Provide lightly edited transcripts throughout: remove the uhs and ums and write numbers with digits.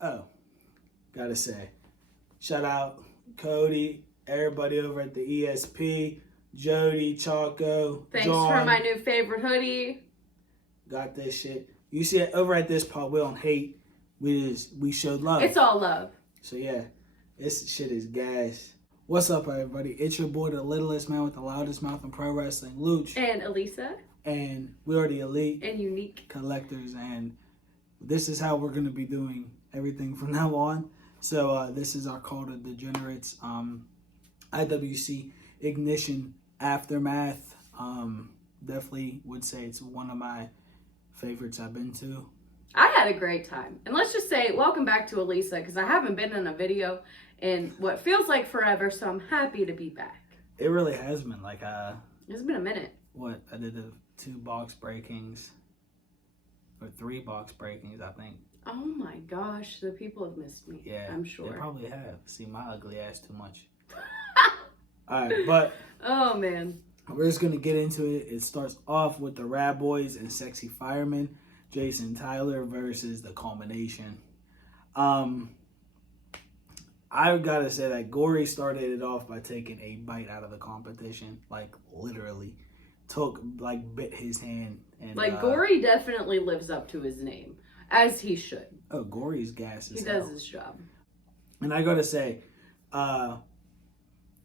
Oh, gotta say, shout out Cody, everybody over at the ESP, Jody, Chaco, Thanks John. for my new favorite hoodie. Got this shit. You see it over at this pod, we don't hate. We showed love. It's all love. So yeah, this shit is gas. What's up, everybody? It's your boy, the littlest man with the loudest mouth in pro wrestling, Luch. And Elisa. And we are the elite and unique collectors, and this is how we're gonna be doing everything from now on. So this is our call to Degenerates. IWC Ignition, AfterMath. Definitely would say it's one of my favorites I've been to. I had a great time. And let's just say welcome back to Elisa, because I haven't been in a video in what feels like forever, so I'm happy to be back. It really has been like it's been a minute. What, I did the 2 box breakings or 3 box breakings, I think. Oh my gosh, the people have missed me. Yeah, I'm sure. They probably have. See my ugly ass too much. Alright, but oh man. We're just gonna get into it. It starts off with the Rad Boys and Sexy Fireman, Jason Tyler versus the Culmination. I gotta say that Gory started it off by taking a bite out of the competition, like literally bit his hand. And Gory definitely lives up to his name, as he should. Oh, Gory's gas. He does his job. And I gotta say,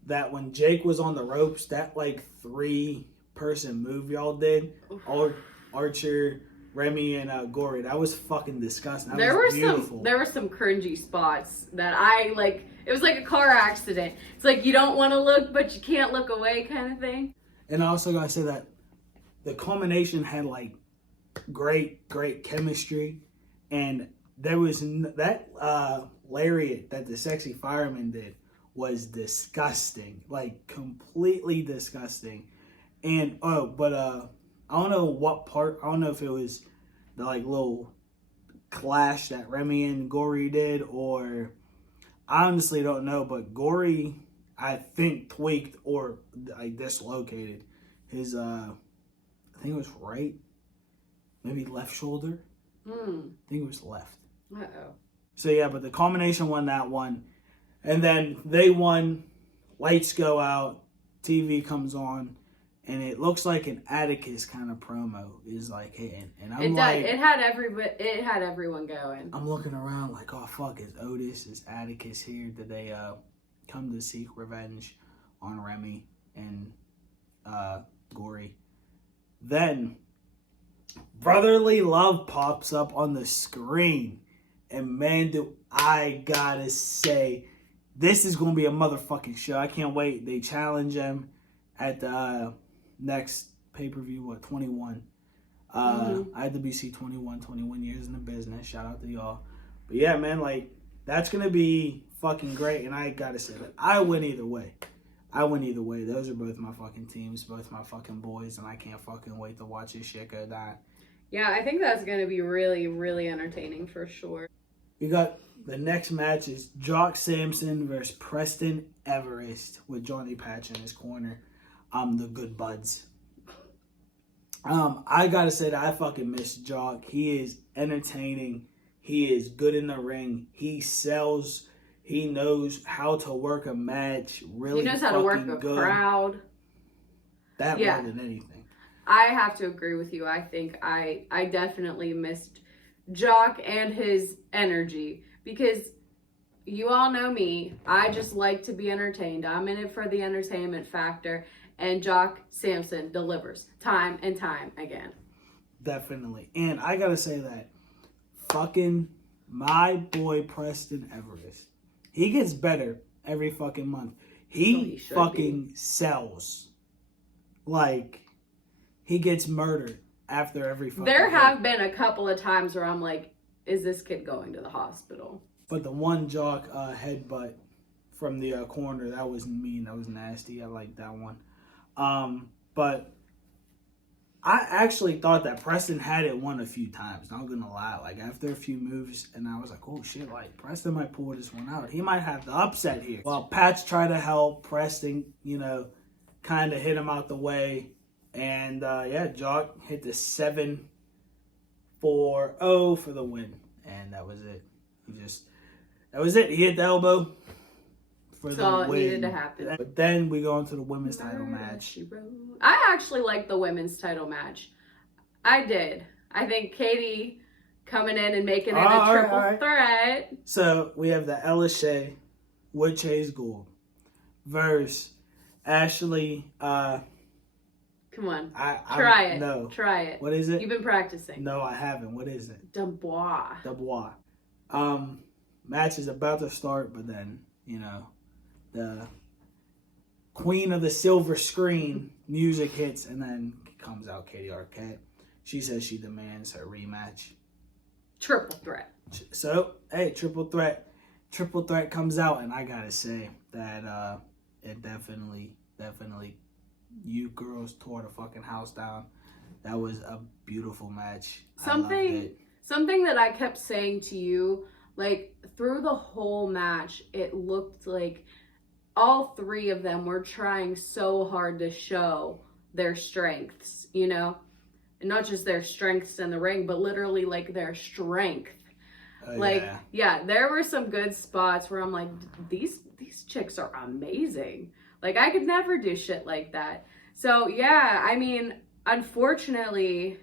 that when Jake was on the ropes, that 3-person move y'all did, Archer, Remy, and Gory, that was fucking disgusting. There were some cringy spots that I like. It was like a car accident. It's like you don't want to look, but you can't look away, kind of thing. And I also gotta say that the Culmination had great chemistry, and there was that lariat that the Sexy Fireman did was disgusting, completely disgusting. And I don't know what part. I don't know if it was the little clash that Remy and Gory did, or I honestly don't know. But Gory, I think, tweaked or dislocated his I think it was right, maybe left shoulder. I think it was left. So yeah, but the Culmination won that one, and then they won. Lights go out, TV comes on, and it looks like an Atticus kind of promo is hitting, and it had everyone going. I'm looking around oh fuck, is Otis, is Atticus here? Did they come to seek revenge on Remy and Gory? Then Brotherly Love pops up on the screen, and man, do I gotta say, this is gonna be a motherfucking show. I can't wait. They challenge him at the next pay-per-view, 21. IWC 21 years in the business. Shout out to y'all. But yeah, man, that's gonna be fucking great. And I gotta say that I win either way. Those are both my fucking teams, both my fucking boys, and I can't fucking wait to watch this shit go down. Yeah, I think that's gonna be really, really entertaining for sure. We got the next match is Jock Sampson versus Preston Everest with Johnny Patch in his corner. The Good Buds. I gotta say that I fucking miss Jock. He is entertaining. He is good in the ring. He sells. He knows how to work a match. Really, he knows how to work a crowd. More than anything. I have to agree with you. I think I definitely missed Jock and his energy, because you all know me. I just like to be entertained. I'm in it for the entertainment factor. And Jock Sampson delivers time and time again. Definitely. And I gotta say that fucking my boy Preston Everest, he gets better every fucking month. He fucking sells. He gets murdered after every fucking There have been a couple of times where I'm like, is this kid going to the hospital? But the one Jock headbutt from the corner, that was mean. That was nasty. I like that one. But I actually thought that Preston had it won a few times. Not gonna lie. After a few moves, and I was like, oh shit, Preston might pull this one out. He might have the upset here. Well, Patch tried to help Preston, kind of hit him out the way. And Jock hit the 7-4-0 for the win. And that was it. That was it. He hit the elbow for That's the all it win. needed to happen. But then we go into the women's title match. I actually like the women's title match. I did. I think Katie coming in and making it a triple threat. So we have the LSA with Chase Gould versus Ashley. Come on. Try it. No. Try it. What is it? You've been practicing. No, I haven't. What is it? Dubois. Match is about to start, but then, the queen of the silver screen music hits, and then comes out Katie Arquette. She says she demands her rematch. Triple threat. So, hey, triple threat. Triple threat comes out, and I gotta say that it definitely, you girls tore the fucking house down. That was a beautiful match. Something that I kept saying to you, like, through the whole match, it looked like all three of them were trying so hard to show their strengths, And not just their strengths in the ring, but literally, like, their strength. There were some good spots where I'm like, these chicks are amazing. Like, I could never do shit like that. So, yeah, I mean, unfortunately,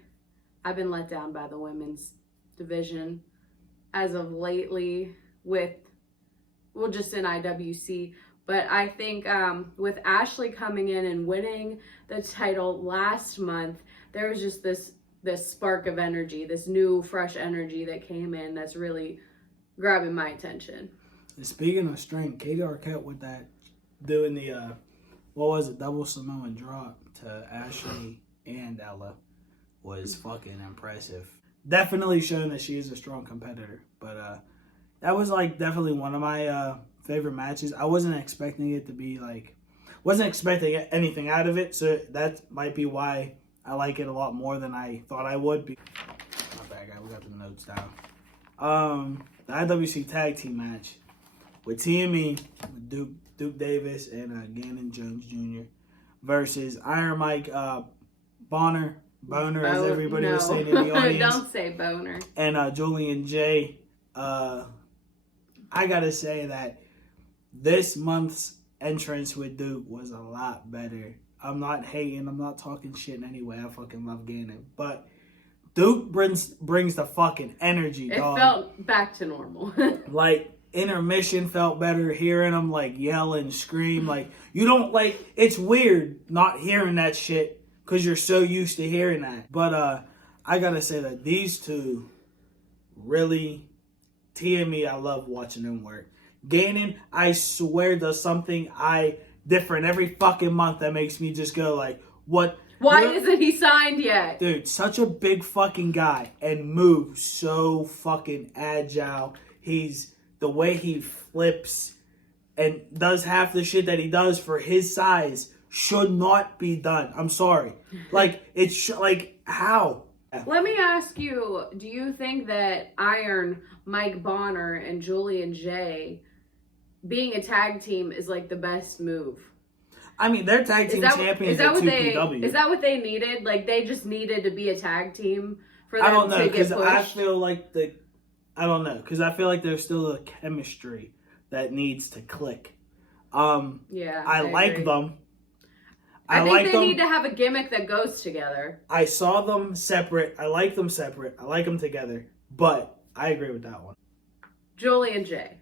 I've been let down by the women's division as of lately just in IWC. But I think with Ashley coming in and winning the title last month, there was just this spark of energy, this new, fresh energy that came in that's really grabbing my attention. And speaking of strength, Katie Arquette with that, doing the, double Samoan drop to Ashley and Ella was fucking impressive. Definitely showing that she is a strong competitor. But that was, definitely one of my favorite matches. I wasn't expecting it to be, wasn't expecting anything out of it, so that might be why I like it a lot more than I thought I would. Not bad, guy. We got the notes down. The IWC Tag Team match with TME, with Duke Davis and Gannon Jones Jr. versus Iron Mike Boner, as everybody was saying in the audience. Don't say Boner. And Julian J. I gotta say that this month's entrance with Duke was a lot better. I'm not hating. I'm not talking shit in any way. I fucking love Gannon. But Duke brings the fucking energy, dog. It felt back to normal. Intermission felt better hearing him, yell and scream. You don't, it's weird not hearing that shit because you're so used to hearing that. But I got to say that these two really, TME, I love watching them work. Gannon, I swear, does something different every fucking month that makes me just go what? Why isn't he signed yet? Dude, such a big fucking guy and moves so fucking agile. The way he flips and does half the shit that he does for his size should not be done. I'm sorry. How? Let me ask you, do you think that Iron, Mike Bonner, and Julian J being a tag team is the best move? I mean, they're tag team champions at 2PW. Is that what they needed? They just needed to be a tag teim for them I don't know, to get pushed? I don't know, because I feel like there's still a chemistry that needs to click. I like agree. them. I think they need to have a gimmick that goes together. I saw them separate. I like them separate. I like them together. But I agree with that one. Julian J.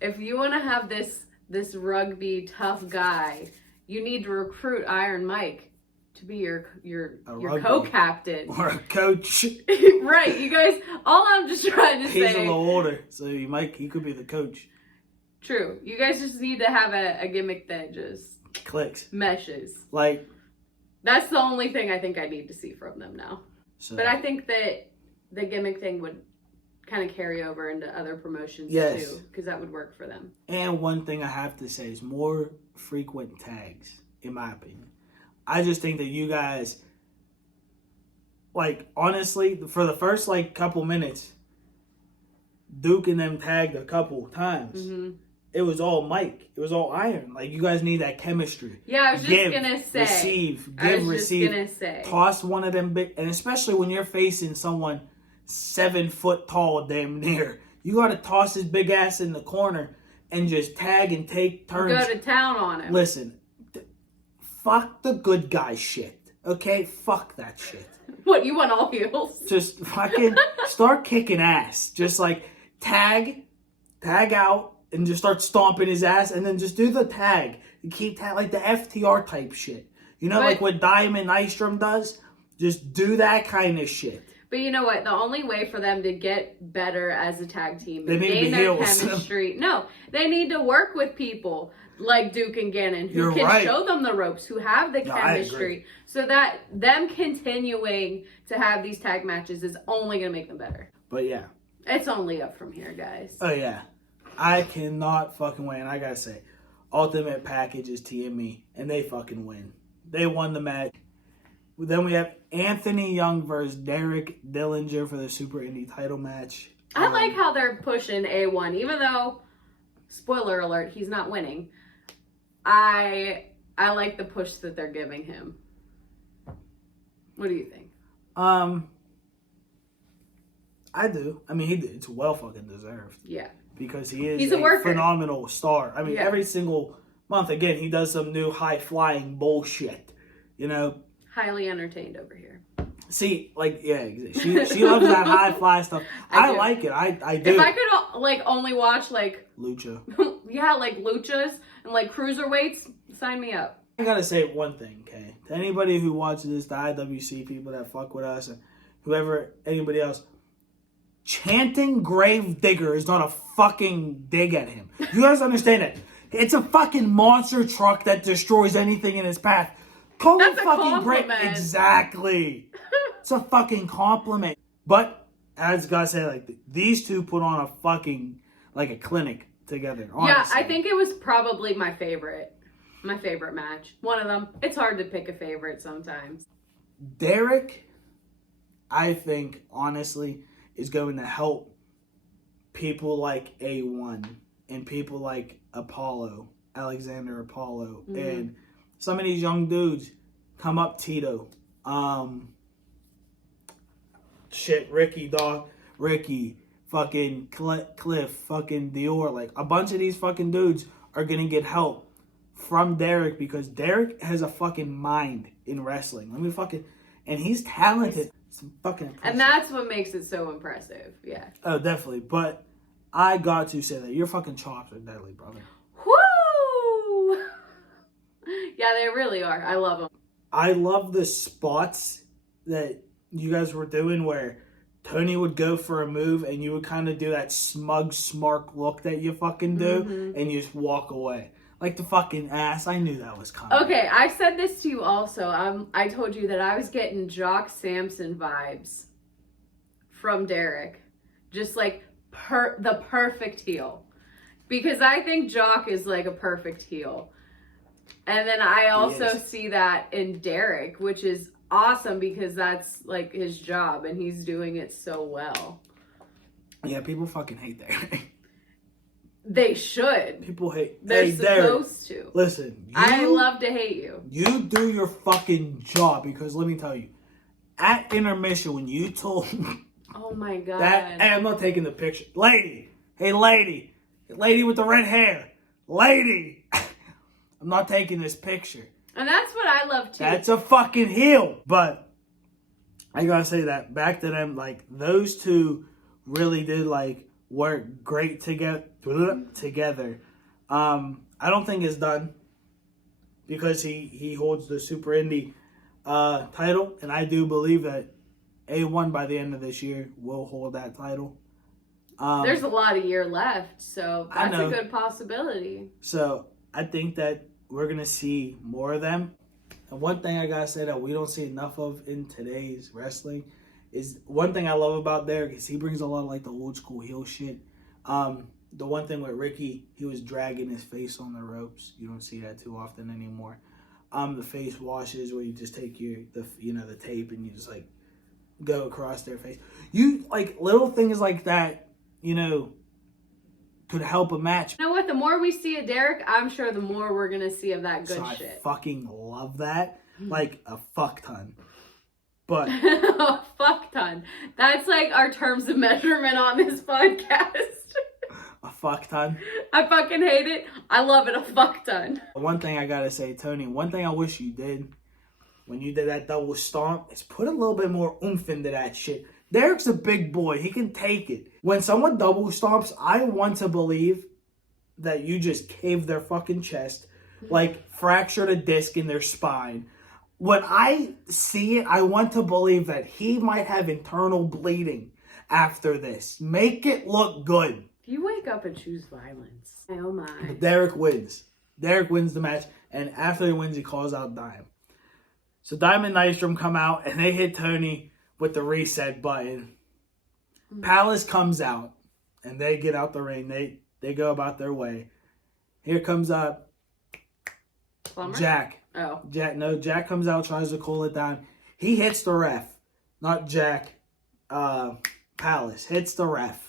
If you want to have this rugby tough guy, you need to recruit Iron Mike to be your co-captain or a coach. Right, you guys. All I'm just trying to say. He's a little older, so he could be the coach. True. You guys just need to have a gimmick that just clicks, meshes. That's the only thing I think I need to see from them now. But I think that the gimmick thing would kind of carry over into other promotions too, because that would work for them. And one thing I have to say is more frequent tags, in my opinion. I just think that you guys, honestly, for the first couple minutes, Duke and them tagged a couple times. Mm-hmm. It was all Mike. It was all Iron. You guys need that chemistry. Yeah, I was just gonna say. Receive. Toss one of them big, and especially when you're facing someone 7 foot tall, damn near. You got to toss his big ass in the corner and just tag and take turns. Go to town on him. Listen, fuck the good guy shit. Okay? Fuck that shit. What, you want all heels? Just fucking start kicking ass. Just like tag out, and just start stomping his ass, and then just do the tag. And keep like the FTR type shit. You know, like what Diamond Nystrom does? Just do that kind of shit. But you know what? The only way for them to get better as a tag team is gain their chemistry. No, they need to work with people like Duke and Gannon who can show them the ropes, who have the chemistry, so that them continuing to have these tag matches is only going to make them better. But yeah. It's only up from here, guys. Oh yeah. I cannot fucking win. I gotta say, Ultimate Package is TME, and they fucking win. They won the match. Then we have Anthony Young versus Derek Dillinger for the Super Indie title match. I like how they're pushing A1, even though, spoiler alert, he's not winning. I like the push that they're giving him. What do you think? I do. I mean, it's well fucking deserved. Yeah. Because he's a worker. Phenomenal star. I mean, every single month, again, he does some new high-flying bullshit. You know? Highly entertained over here. See, like, yeah, she loves that high-fly stuff. I like it. I do. If I could, like, only watch, like... Lucha. Yeah, like, luchas and, like, cruiserweights, sign me up. I gotta say one thing, okay? To anybody who watches this, the IWC people that fuck with us, and whoever, anybody else... Chanting Grave Digger is not a fucking dig at him. You guys understand that? It's a fucking monster truck that destroys anything in its path. Call it fucking great. Exactly. It's a fucking compliment. But, as God said, like, these two put on a fucking, like, a clinic together. Honestly. Yeah, I think it was probably my favorite match. One of them. It's hard to pick a favorite sometimes. Derek, I think, honestly... is going to help people like A1 and people like Alexander Apollo, and some of these young dudes come up, Tito. Ricky, fucking Cliff, fucking Dior. Like, a bunch of these fucking dudes are going to get help from Derek because Derek has a fucking mind in wrestling. And he's talented. Fucking impressive. And that's what makes it so impressive. Yeah. Oh, definitely. But I got to say that your fucking chops are deadly, brother. Woo! Yeah, they really are. I love them. I love the spots that you guys were doing where Tony would go for a move and you would kind of do that smug, smart look that you fucking do, and you just walk away. Like the fucking ass. I knew that was coming. Okay, I said this to you also. I told you that I was getting Jock Sampson vibes from Derek. Just like the perfect heel. Because I think Jock is like a perfect heel. And then I also see that in Derek, which is awesome because that's like his job and he's doing it so well. Yeah, people fucking hate Derek. They should. People hate. They're supposed to. Listen, I love to hate you. You do your fucking job because let me tell you, at intermission when you told oh my god, hey, I'm not taking the picture, lady. Hey, lady with the red hair, lady. I'm not taking this picture. And that's what I love too. That's a fucking heel. But I gotta say that back to them, like those two really did like work great together. I don't think it's done because he holds the Super Indie title, and I do believe that A1 by the end of this year will hold that title. There's a lot of year left, so that's a good possibility. So I think that we're gonna see more of them. And one thing I gotta say that we don't see enough of in today's wrestling is one thing I love about Derek is he brings a lot of like the old school heel shit. The one thing with Ricky, he was dragging his face on the ropes. You don't see that too often anymore. The face washes where you just take the tape and you just like go across their face. You like little things like that, could help a match. You know what? The more we see of Derek, I'm sure the more we're gonna see of that good shit. I fucking love that. Like a fuck ton. But A fuck ton. That's like our terms of measurement on this podcast. a fuck ton. I fucking hate it. I love it a fuck ton. One thing I gotta say, Tony, one thing I wish you did when you did that double stomp is put a little bit more oomph into that shit. Derek's a big boy. He can take it. When someone double stomps, I want to believe that you just caved their fucking chest, like fractured a disc in their spine. When I see it, I want to believe that he might have internal bleeding after this. Make it look good. You wake up and choose violence. Oh my. Derek wins. Derek wins the match, and after he wins, he calls out Dime. So Dime and Nystrom come out, and they hit Tony with the reset button. Palace comes out, and they get out the ring. They go about their way. Here comes Plumber? Jack. Oh. Jack comes out, tries to cool it down. He hits the ref. Not Jack. Palace hits the ref.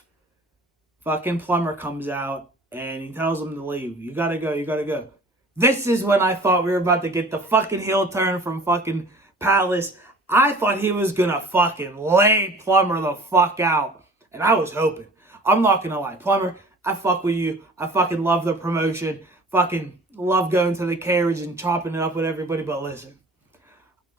Fucking Plumber comes out, and he tells him to leave. You gotta go. This is when I thought we were about to get the fucking heel turn from fucking Palace. I thought he was gonna fucking lay Plumber the fuck out. And I was hoping. I'm not gonna lie. Plumber, I fuck with you. I fucking love the promotion. Fucking love going to the carriage and chopping it up with everybody. But listen,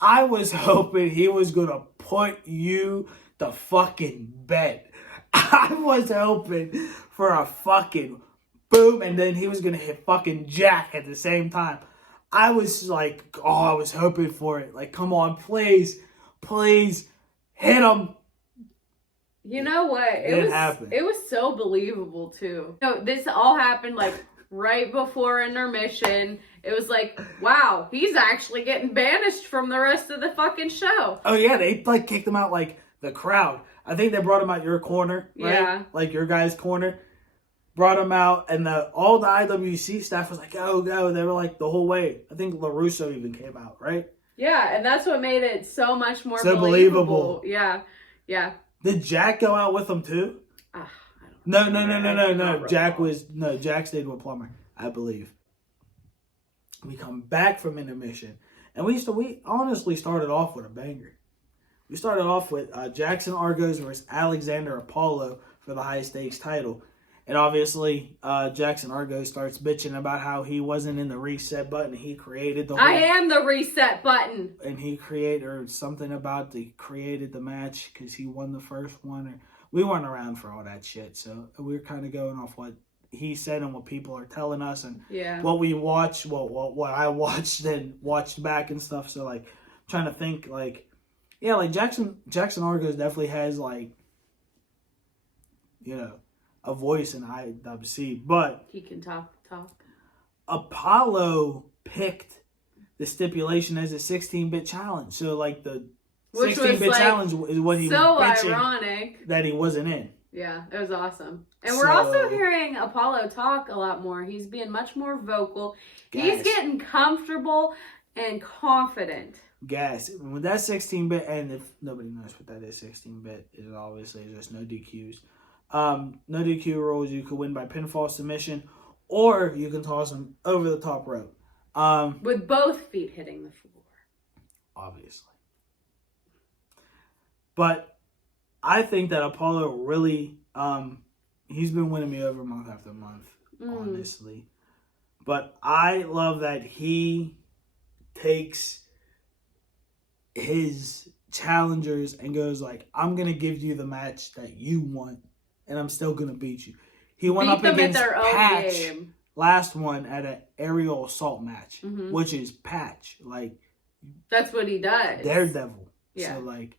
I was hoping he was gonna put you to fucking bed. I was hoping for a fucking boom, and then he was gonna hit fucking Jack at the same time. I was like, oh, I was hoping for it. Like, come on, please, hit him. You know what? It was so believable too. No, this all happened like right before intermission. It was like, wow, he's actually getting banished from the rest of the fucking show. Oh yeah, they like kicked him out like the crowd. I think they brought him out your corner, right? Yeah. Like your guys' corner. Brought him out, and all the IWC staff was like, go. They were like the whole way. I think LaRusso even came out, right? Yeah, and that's what made it so much more so believable. Yeah. Did Jack go out with him too? I don't know. No. Jack stayed with Plumber, I believe. We come back from intermission, and we honestly started off with a banger. We started off with Jackson Argos versus Alexander Apollo for the high stakes title. And obviously, Jackson Argos starts bitching about how he wasn't in the reset button. He created the I am the reset button. And he created something about created the match because he won the first one. Or, we weren't around for all that shit. So we were kind of going off what he said and what people are telling us and what we watched, what I watched and watched back and stuff. So like trying to think like Jackson Argos definitely has like, a voice in IWC, but he can talk. Apollo picked the stipulation as a 16-bit challenge. So like the 16-bit challenge is what he was bitching ironic that he wasn't in. Yeah, it was awesome. And we're also hearing Apollo talk a lot more. He's being much more vocal. He's getting comfortable and confident. Gas. With that 16-bit, and if nobody knows what that is, 16-bit is obviously just no DQs. No DQ rules. You could win by pinfall submission, or you can toss him over the top rope. With both feet hitting the floor. Obviously. But I think that Apollo really, he's been winning me over month after month, honestly. But I love that he takes his challengers and goes like, I'm going to give you the match that you want. And I'm still going to beat you. He went up against Patch last one at an aerial assault match, which is Patch. Like, that's what he does. Daredevil. Yeah. So, like.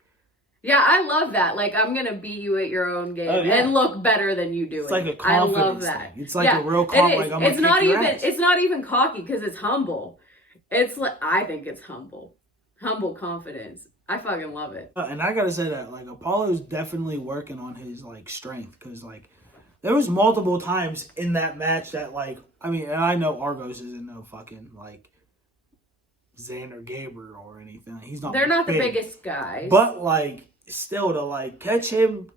Yeah, I love that. Like, I'm going to beat you at your own game and look better than you do. It's like a confidence I love that. Thing. It's like a real confidence. Like, I'm it's not even. It's not even cocky because it's humble. It's like, I think it's humble. Humble confidence. I fucking love it. And I gotta say that, like, Apollo's definitely working on his, like, strength. Because, like, there was multiple times in that match that, like, I mean, and I know Argos isn't no fucking, like, Xander Gabriel or anything. He's not. They're not the biggest guys. But, like, still to, like, catch him,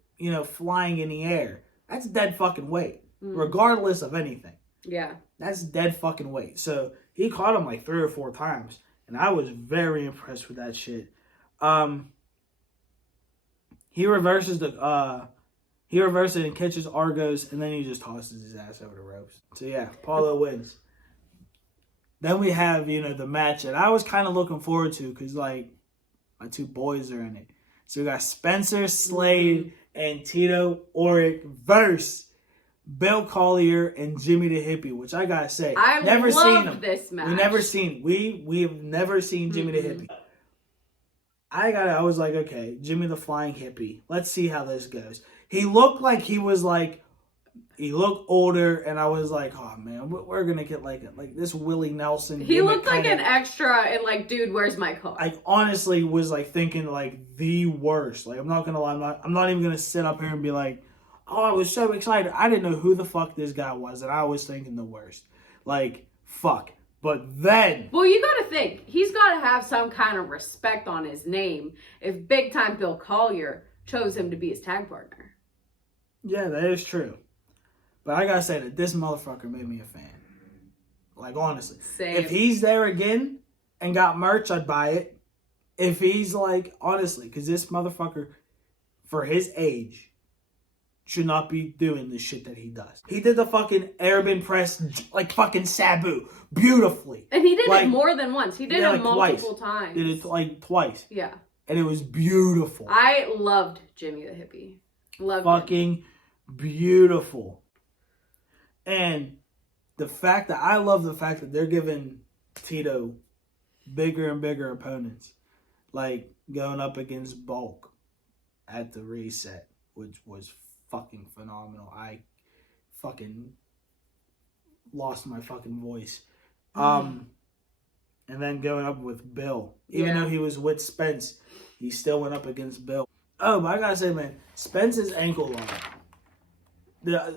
flying in the air, that's dead fucking weight. Regardless of anything. Yeah. That's dead fucking weight. So, he caught him, like, 3 or 4 times. And I was very impressed with that shit. He reverses it and catches Argos, and then he just tosses his ass over the ropes. So yeah, Paulo wins. Then we have, the match that I was kind of looking forward to because, like, my two boys are in it. So we got Spencer Slade and Tito Oric versus Bill Collier and Jimmy the Hippie, which I gotta say, never seen him. This match. We never seen. We have never seen Jimmy the Hippie. I was like, okay, Jimmy the Flying Hippie. Let's see how this goes. He looked like he looked older, and I was like, oh man, we're gonna get like this Willie Nelson. He looked like an extra in like, dude, where's my car? I honestly was like thinking like the worst. Like, I'm not gonna lie, I'm not even gonna sit up here and be like, oh, I was so excited. I didn't know who the fuck this guy was, and I was thinking the worst. Like, fuck. But then... Well, you gotta think. He's gotta have some kind of respect on his name if big time Bill Collier chose him to be his tag partner. Yeah, that is true. But I gotta say that this motherfucker made me a fan. Like, honestly. Same. If he's there again and got merch, I'd buy it. If he's like, honestly, because this motherfucker, for his age, should not be doing the shit that he does. He did the fucking airbend press like fucking Sabu beautifully. And he did it more than once. He did it like multiple times. Did it like twice. Yeah. And it was beautiful. I loved Jimmy the Hippie. Loved fucking him. Beautiful. And I love the fact that they're giving Tito bigger and bigger opponents. Like going up against Bulk at the reset, which was fucking phenomenal. I fucking lost my fucking voice. And then going up with Bill. Even though he was with Spence, he still went up against Bill. Oh, but I gotta say, man, Spence's ankle lock.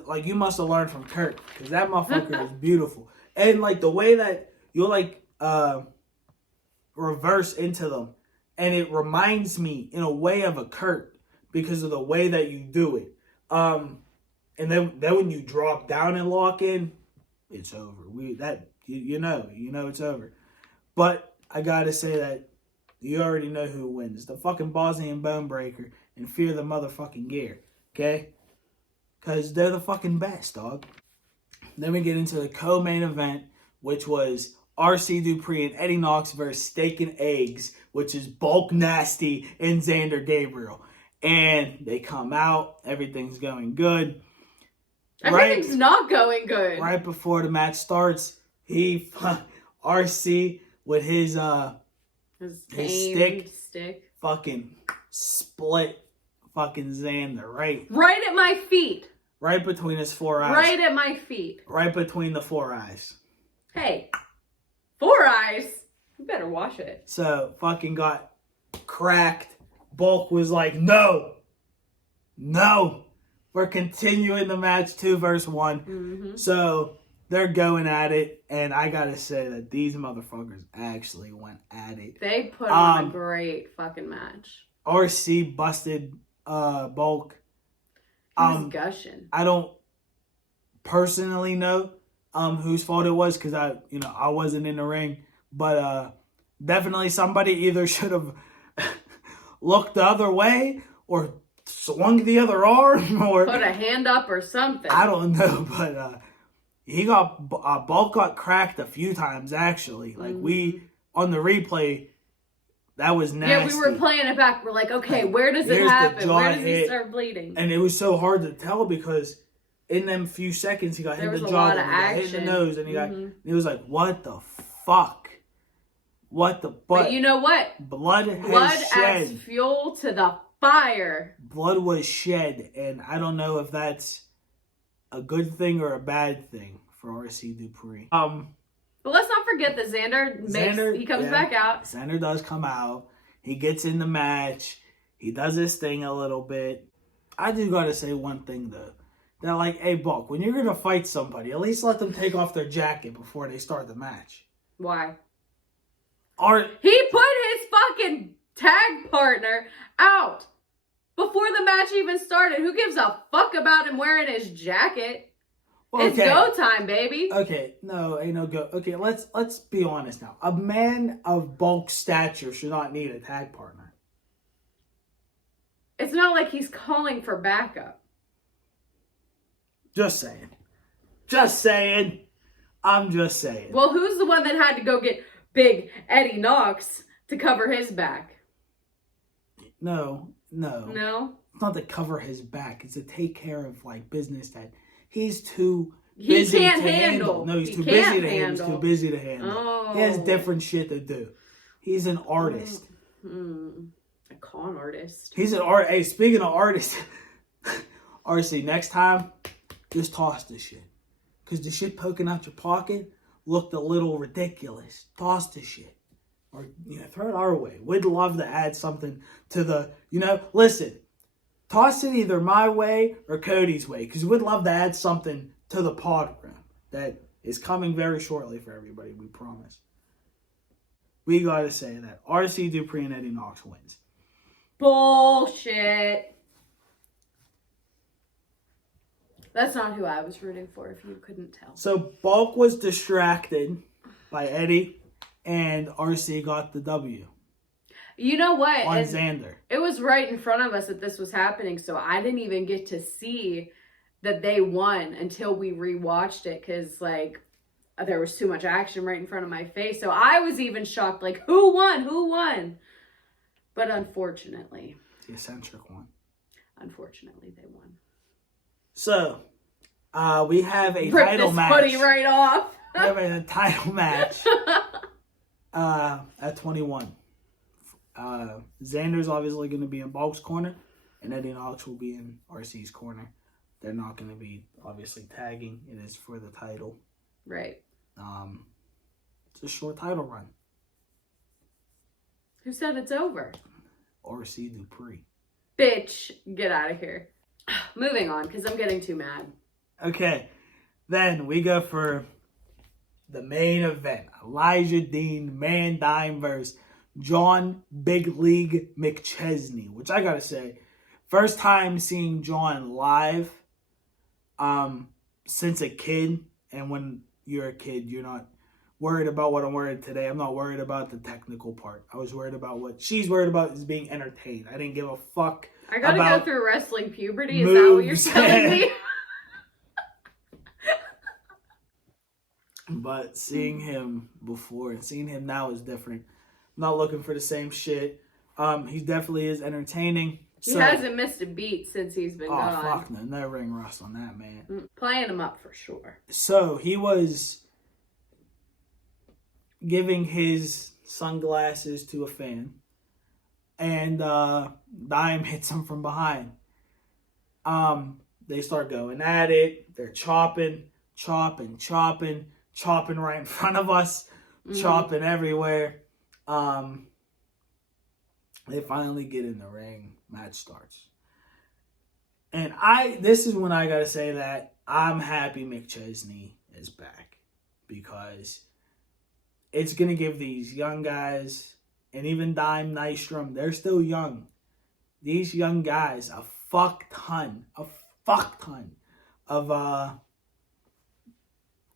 Like, you must have learned from Kurt, because that motherfucker is beautiful. And, like, the way that you'll, like, reverse into them, and it reminds me, in a way, of a Kurt, because of the way that you do it. And then when you drop down and lock in, it's over. You know it's over. But I gotta say that you already know who wins. The fucking Bosnian Bone Breaker and Fear the motherfucking Gear. Okay? Because they're the fucking best, dog. Then we get into the co-main event, which was RC Dupree and Eddie Knox versus Steak and Eggs, which is Bulk Nasty and Xander Gabriel. And they come out. Everything's going good. Everything's not going good. Right before the match starts, RC with his stick fucking split fucking Xander right at my feet. Right between his 4 eyes. Right at my feet. Right between the 4 eyes. Hey, 4 eyes? You better wash it. So, fucking got cracked. Bulk was like, no. We're continuing the match 2 versus 1. Mm-hmm. So, they're going at it. And I gotta say that these motherfuckers actually went at it. They put on a great fucking match. RC busted Bulk. He was gushing. I don't personally know whose fault it was because I wasn't in the ring, but definitely somebody either should have looked the other way or swung the other arm or put a hand up or something. I don't know, but Bulk got cracked a few times actually. Like we on the replay. That was nasty. Yeah, we were playing it back. We're like, okay, where does it happen? Where does he start bleeding? And it was so hard to tell because in them few seconds he got hit in the jaw, and he got hit in the nose, and he was like, what the fuck? What the But you know what? Blood adds fuel to the fire. Blood was shed, and I don't know if that's a good thing or a bad thing for RC Dupree. But let's not forget that Xander he comes back out. Xander does come out. He gets in the match. He does his thing a little bit. I do gotta say one thing though. That like, hey Bulk, when you're gonna fight somebody, at least let them take off their jacket before they start the match. Why? He put his fucking tag partner out before the match even started. Who gives a fuck about him wearing his jacket? Okay. It's go time, baby. Okay, no, ain't no go. Okay, let's be honest now. A man of Bulk's stature should not need a tag partner. It's not like he's calling for backup. Just saying. Just saying. I'm just saying. Well, who's the one that had to go get Big Eddie Knox to cover his back? No. No? It's not to cover his back. It's to take care of, like, business that he's too He busy can't to handle. No, he's He too can't busy to handle. handle. He's too busy to handle. Oh. He has different shit to do. He's an artist. A con artist. He's an art. Hey, speaking of artists, RC, next time, just toss this shit. Because the shit poking out your pocket looked a little ridiculous. Toss the shit. Or, throw it our way. We'd love to add something to the, listen. Toss it either my way or Cody's way. Because we'd love to add something to the pod room that is coming very shortly for everybody, we promise. We gotta say that RC Dupree and Eddie Knox wins. Bullshit. That's not who I was rooting for, if you couldn't tell. So Bulk was distracted by Eddie, and RC got the W. You know what? On Xander. It was right in front of us that this was happening, so I didn't even get to see that they won until we rewatched it, because, there was too much action right in front of my face. So I was even shocked, who won? Who won? But unfortunately. The eccentric one. Unfortunately, they won. So, we have a Rip title this match. hoodie right off. We have a title match at 21. Xander's obviously going to be in Bulk's corner, and Eddie Knox will be in RC's corner. They're not going to be, obviously, tagging. It is for the title. Right. It's a short title run. Who said it's over? RC Dupree. Bitch, get out of here. Moving on, because I'm getting too mad. Okay, then we go for the main event. Elijah Dean, Man Dime versus John Big League McChesney, which I gotta say, first time seeing John live since a kid. And when you're a kid, you're not worried about what I'm worried today. I'm not worried about the technical part. I was worried about what she's worried about, is being entertained. I didn't give a fuck. I gotta about go through wrestling puberty. Is that what you're telling me? But seeing him before and seeing him now is different. I'm not looking for the same shit. He definitely is entertaining. He hasn't missed a beat since he's been gone. Oh, fuck no. No ring rust on that, man. Playing him up for sure. So, he was giving his sunglasses to a fan. And Dime hits him from behind. They start going at it. They're chopping right in front of us. Chopping everywhere. They finally get in the ring. Match starts. And this is when I gotta say that I'm happy McChesney is back. Because it's gonna give these young guys, and even Dime Nystrom, they're still young. These young guys a fuck ton of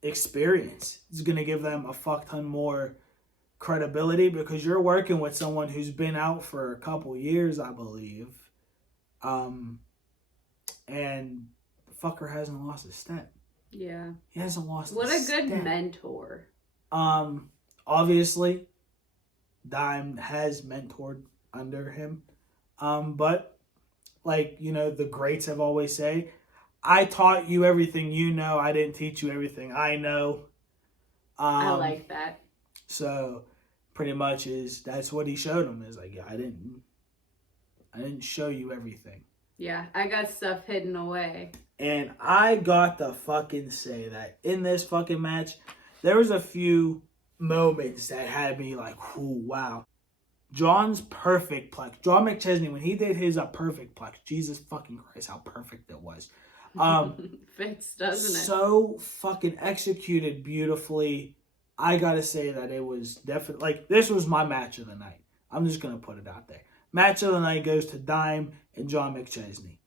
experience. It's gonna give them a fuck ton more credibility, because you're working with someone who's been out for a couple years, I believe. And the fucker hasn't lost a step. Yeah. He hasn't lost What a good step. mentor. Obviously, Dime has mentored under him. But, the greats have always say, I taught you everything you know. I didn't teach you everything I know. I like that. So, pretty much that's what he showed him. Is like, I didn't show you everything. Yeah, I got stuff hidden away. And I got to fucking say that in this fucking match, there was a few moments that had me like, ooh, wow. John's perfect plex. John McChesney, when he did his perfect plex, Jesus fucking Christ, how perfect it was. Fits, doesn't it? So fucking executed beautifully. I gotta say that it was definitely, this was my match of the night. I'm just gonna put it out there. Match of the night goes to Dime and John McChesney.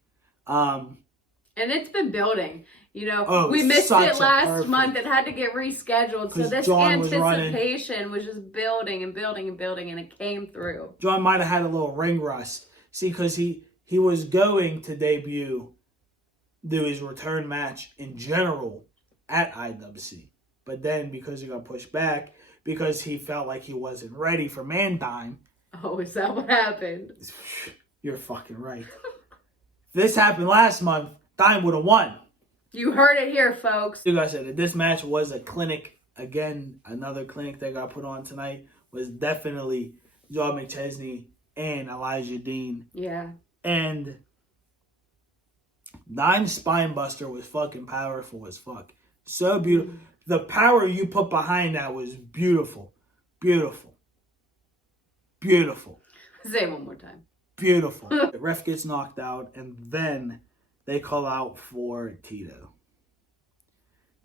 And it's been building. Oh, we missed it last perfect. month. It had to get rescheduled. So this John was anticipation was just building and building and building, and it came through. John might have had a little ring rust. See, because he he was going to do his return match in general at IWC. But then because he got pushed back, because he felt like he wasn't ready for Man Time. Oh, is that what happened? You're fucking right. If this happened last month, Time would have won. You heard it here, folks. Like I said, this match was a clinic. Again, another clinic that got put on tonight was definitely John McChesney and Elijah Dean. Yeah. And Dime's Spinebuster was fucking powerful as fuck. So beautiful. The power you put behind that was beautiful. Beautiful. Beautiful. Say it one more time. Beautiful. The ref gets knocked out, and then they call out for Tito.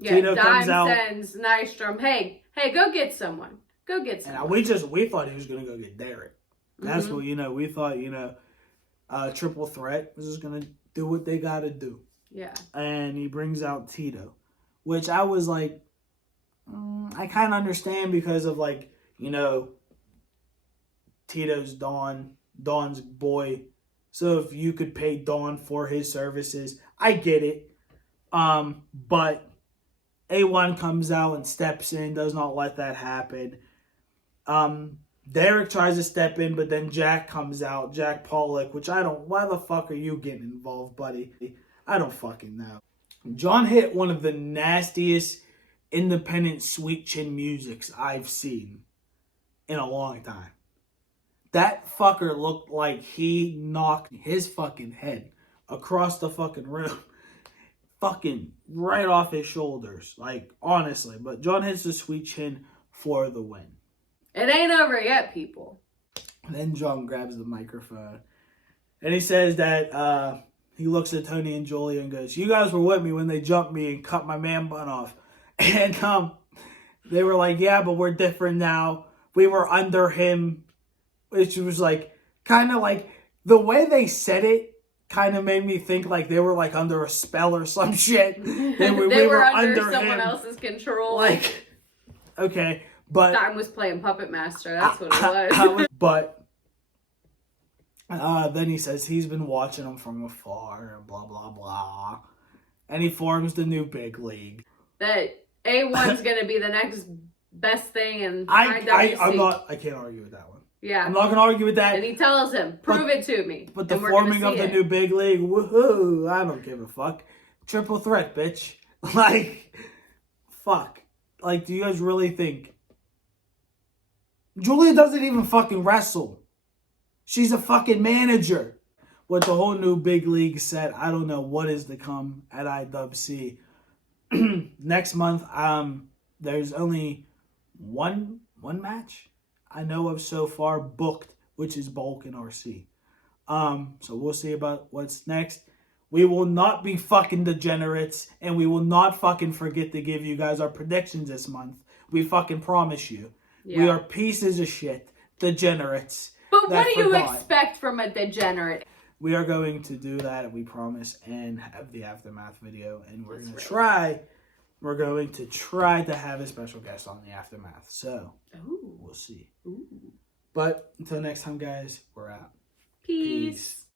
Yeah, Tito Dime comes out, sends Nystrom, hey, go get someone. Go get someone. and we thought he was going to go get Derek. That's what, we thought, Triple Threat was just going to do what they got to do. Yeah. And he brings out Tito, which I was like, I kind of understand because of, like, Tito's Dawn's boy. So if you could pay Dawn for his services, I get it. But A1 comes out and steps in, does not let that happen. Derek tries to step in, but then Jack comes out, Jack Pollock, which why the fuck are you getting involved, buddy? I don't fucking know. John hit one of the nastiest independent sweet chin musics I've seen in a long time. That fucker looked like he knocked his fucking head across the fucking room. Fucking right off his shoulders. Like, honestly. But John hits the sweet chin for the win. it ain't over yet, people. And then John grabs the microphone. And he says that he looks at Tony and Julia and goes, you guys were with me when they jumped me and cut my man bun off. And they were like, yeah, but we're different now. We were under him. Which was like, kind of like, the way they said it kind of made me think like they were like under a spell or some shit. They were under someone him. Else's control. Like, okay, but Time was playing Puppet Master. That's what it was. But then he says he's been watching them from afar and blah, blah, blah. And he forms the new big league. That A1's going to be the next best thing in IWC. I can't argue with that one. Yeah. I'm not going to argue with that. And he tells him, prove it to me. But the forming of the new big league, woohoo, I don't give a fuck. Triple threat, bitch. Like, fuck. Like, do you guys really think? Julia doesn't even fucking wrestle. She's a fucking manager. What the whole new big league said, I don't know what is to come at IWC. Next month, there's only one match I know of so far booked, which is Bulk and RC. So we'll see about what's next. We will not be fucking degenerates, and we will not fucking forget to give you guys our predictions this month. We fucking promise you. Yeah. We are pieces of shit. Degenerates. But what do you expect from a degenerate? We are going to do that, we promise, and have the Aftermath video, and we're going to try to have a special guest on the Aftermath. So, we'll see. But until next time, guys, we're out. Peace.